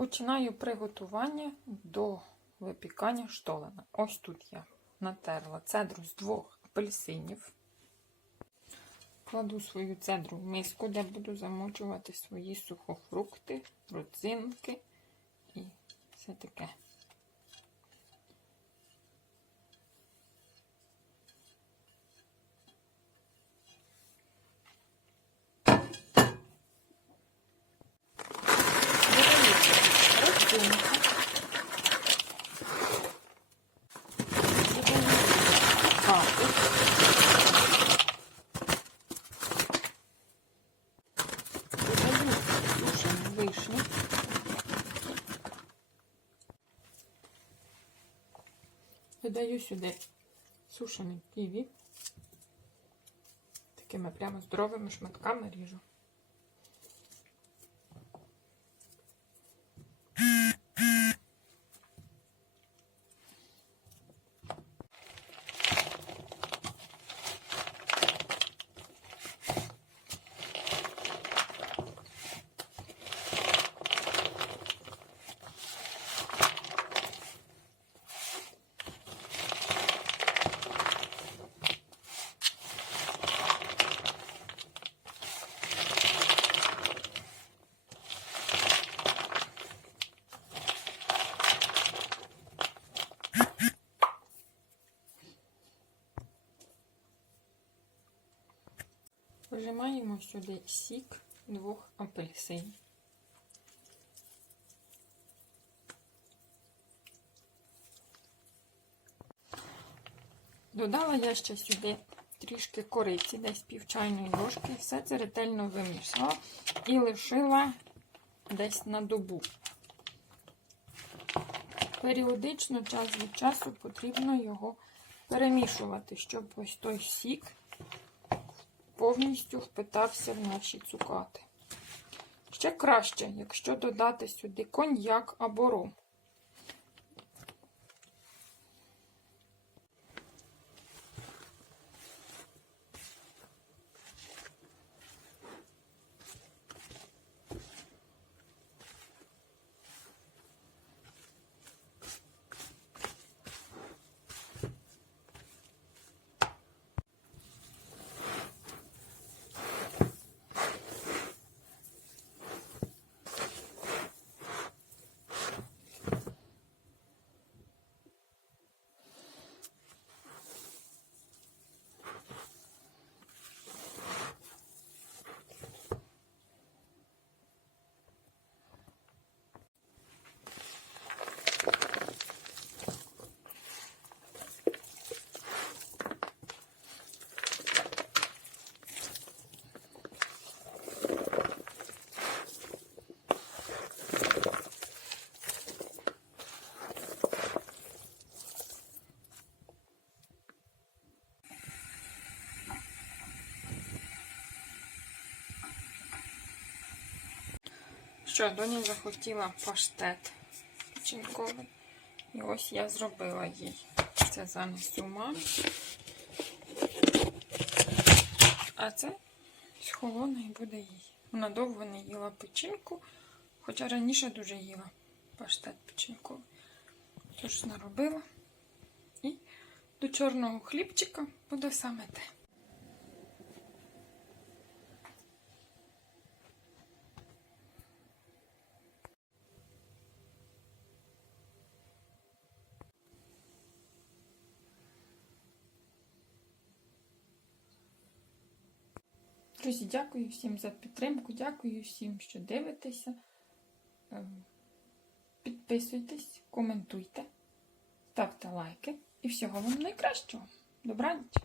Починаю приготування до випікання штолена. Ось тут я натерла цедру з двох апельсинів. Кладу свою цедру в миску, де буду замочувати свої сухофрукти, родзинки і все таке. Додаю родзинки. Додаю капу. Додаю вишню. Додаю сюди сушені ківі. Такими прямо здоровими шматками ріжу. Вижимаємо сюди сік двох апельсин. Додала я ще сюди трішки кориці, десь пів чайної ложки. Все це ретельно вимішала і лишила десь на добу. Періодично, час від часу, потрібно його перемішувати, щоб ось той сік повністю впитався в наші цукати. Ще краще, якщо додати сюди коньяк або ром. Що, доня захотіла паштет печінковий. І ось я зробила їй. Це занесу мамі. А це схолона і буде їй. Вона довго не їла печінку, хоча раніше дуже їла паштет печінковий. Тож наробила. І до чорного хлібчика буде саме те. Друзі, дякую всім за підтримку, дякую всім, що дивитеся. Ем, Підписуйтесь, коментуйте, ставте лайки і всього вам найкращого. Добраніч!